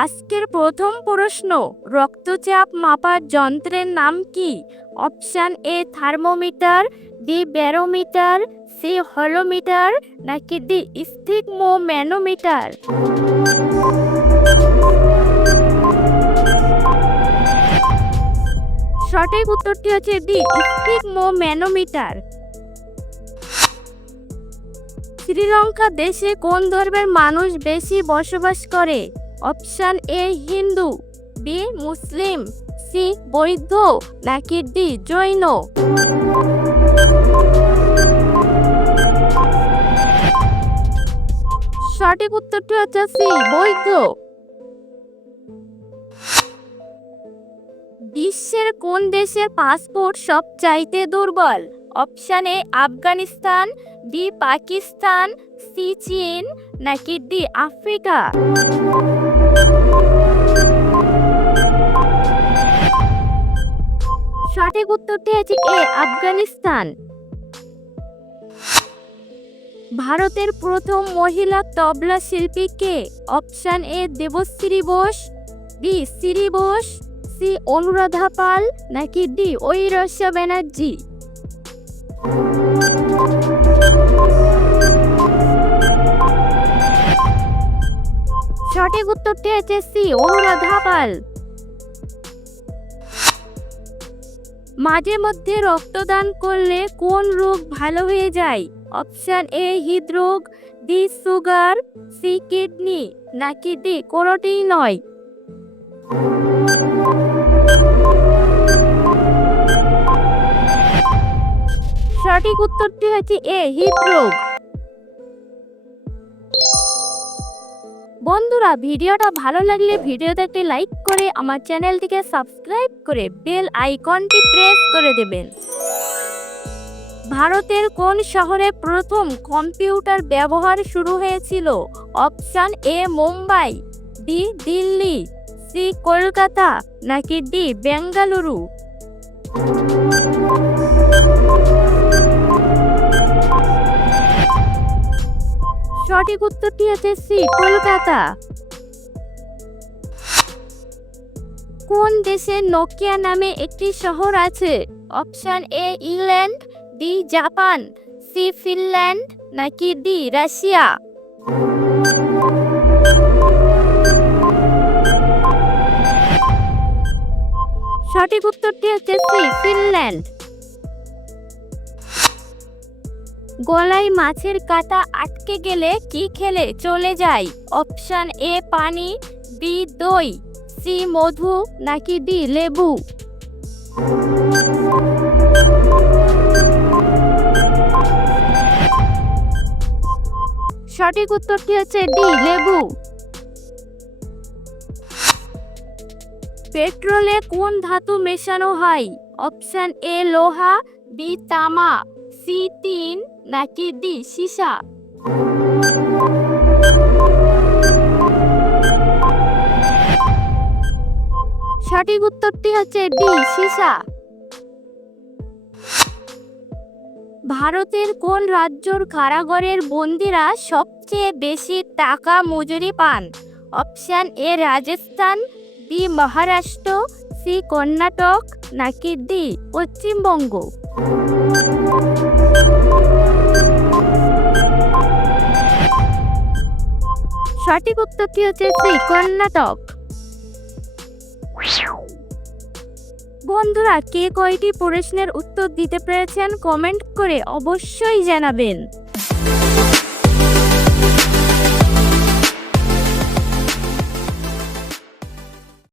আজকের প্রথম প্রশ্ন, রক্তচাপ মাপার যন্ত্রের নাম কি? Option A, thermometer D barometer, C, holometer, নাকি ডি ম্যানোমিটার সঠিক উত্তরটি হচ্ছে ডি ম্যানোমিটার শ্রীলঙ্কা দেশে কোন ধর্মের মানুষ বেশি বসবাস করে? Option A Hindu, B Muslim, C বৌদ্ধ, নাকি ডি জৈন? সঠিক উত্তরটি হচ্ছে সি, বৌদ্ধ। বিশ্বের কোন দেশের পাসপোর্ট সবচাইতে দুর্বল? Option A Afghanistan, B Pakistan, C চীন, নাকি ডি আফ্রিকা? সঠিক উত্তরটি আছে এ, আফগানিস্তান। ভারতের প্রথম মহিলা তবলা শিল্পী কে? Option A, Debashree Bose, B Shri Bose, C, Anuradha Pal, নাকি ডি, ঐরস্য ব্যানার্জি? সঠিক উত্তরটি হচ্ছে সি, অনুরাধা পাল। মাঝে মধ্যে রক্তদান করলে কোন রোগ ভালো হয়ে যায়? অপশান এ, হৃদরোগ ডি সুগার, সি, কিডনি, নাকি ডি, কোনোটিই নয়। সঠিক উত্তরটি হচ্ছে এ, হৃদরোগ। বন্ধুরা, ভিডিওটা ভালো লাগলে ভিডিওতে একটি লাইক করে আমার চ্যানেলটিকে সাবস্ক্রাইব করে বেল আইকনটি প্রেস করে দেবেন। ভারতের কোন শহরে প্রথম কম্পিউটার ব্যবহার শুরু হয়েছিল? Option A, Mumbai D Delhi, C, Kolkata, নাকি ডি, বেঙ্গালুরু? সঠিক উত্তরটি হচ্ছে সি কলকাতা কোন দেশে নোকিয়া নামে একটি শহর আছে? Option A, England D Japan, C, Finland, নাকি ডি, রাশিয়া? সঠিক উত্তরটি হচ্ছে সি, ফিনল্যান্ড। গলায় মাছের কাঁটা আটকে গেলে কি খেলে চলে যায়? অপশন এ পানি, বি দই, সি মধু, নাকি ডি লেবু? সঠিক উত্তরটি হচ্ছে ডি, লেবু। পেট্রোলে কোন ধাতু মেশানো হয়? অপশন এ, লোহা, বি, তামা। সি তিন নাকি ডি সীসা সঠিক উত্তরটি হচ্ছে ডি সীসা ভারতের কোন রাজ্যর কারাগারের বন্দিরা সবচেয়ে বেশি টাকা মজুরি পান? Option A Rajasthan, B Maharashtra, C Karnataka নাকি ডি পশ্চিমবঙ্গ? সঠিক উত্তরটি হচ্ছে? সি কর্ণাটক বন্ধুরা, কে কয়টি প্রশ্নের উত্তর দিতে পেরেছেন? কমেন্ট করে অবশ্যই জানাবেন।